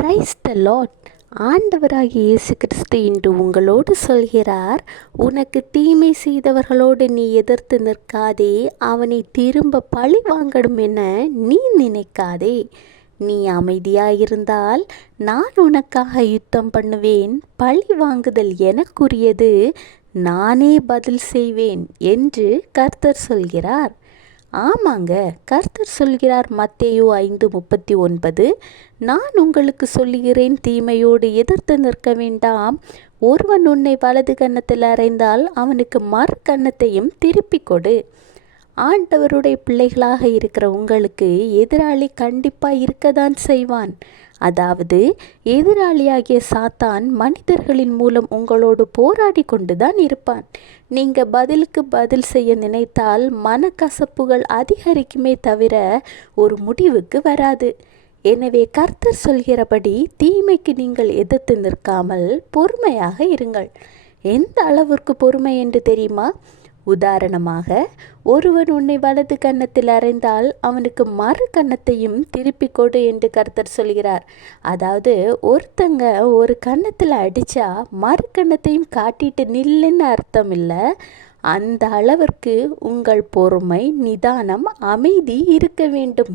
Praise the Lord. ஆண்டவராகிய இயேசு கிறிஸ்து இன்று உங்களோடு சொல்கிறார், உனக்கு தீமை செய்தவர்களோடு நீ எதிர்த்து நிற்காதே, அவனை திரும்ப பழி வாங்கணும் என நீ நினைக்காதே. நீ அமைதியாயிருந்தால் நான் உனக்காக யுத்தம் பண்ணுவேன், பழி வாங்குதல் எனக்குரியது, நானே பதில் செய்வேன் என்று கர்த்தர் சொல்கிறார். ஆமாங்க, கர்த்தர் சொல்கிறார். மத்தேயு 5:39, நான் உங்களுக்கு சொல்லுகிறேன், தீமையோடு எதிர்த்து நிற்க வேண்டாம். ஒருவன் உன்னை வலது கன்னத்தில் அறைந்தால் அவனுக்கு மறு கன்னத்தையும் திருப்பிக் கொடு. ஆண்டவருடைய பிள்ளைகளாக இருக்கிற உங்களுக்கு எதிராளி கண்டிப்பாக இருக்கத்தான் செய்வான். அதாவது எதிராளியாகிய சாத்தான் மனிதர்களின் மூலம் உங்களோடு போராடி கொண்டுதான் இருப்பான். நீங்கள் பதிலுக்கு பதில் செய்ய நினைத்தால் மனக்கசப்புகள் அதிகரிக்குமே தவிர ஒரு முடிவுக்கு வராது. எனவே கர்த்தர் சொல்கிறபடி தீமைக்கு நீங்கள் எதிர்த்து நிற்காமல் பொறுமையாக இருங்கள். எந்த அளவிற்கு பொறுமை என்று தெரியுமா? உதாரணமாக, ஒருவன் உன்னை வலது கன்னத்தில் அறைந்தால் அவனுக்கு மறு கன்னத்தையும் திருப்பிக் கொடு என்று கர்த்தர் சொல்கிறார். அதாவது ஒருத்தங்க ஒரு கன்னத்தில் அடித்தா மறு கன்னத்தையும் காட்டிட்டு நில்லுன்னு அர்த்தம் இல்லை. அந்த அளவிற்கு உங்கள் பொறுமை, நிதானம், அமைதி இருக்க வேண்டும்.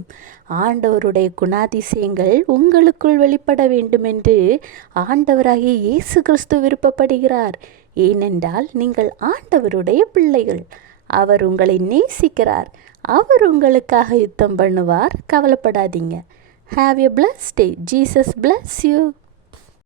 ஆண்டவருடைய குணாதிசயங்கள் உங்களுக்குள் வெளிப்பட வேண்டும் என்று ஆண்டவராகிய இயேசு கிறிஸ்து விருப்பப்படுகிறார். ஏனென்றால் நீங்கள் ஆண்டவருடைய பிள்ளைகள். அவர் உங்களை நேசிக்கிறார். அவர் உங்களுக்காக யுத்தம் பண்ணுவார். கவலைப்படாதீங்க. Have a blessed day. Jesus bless you.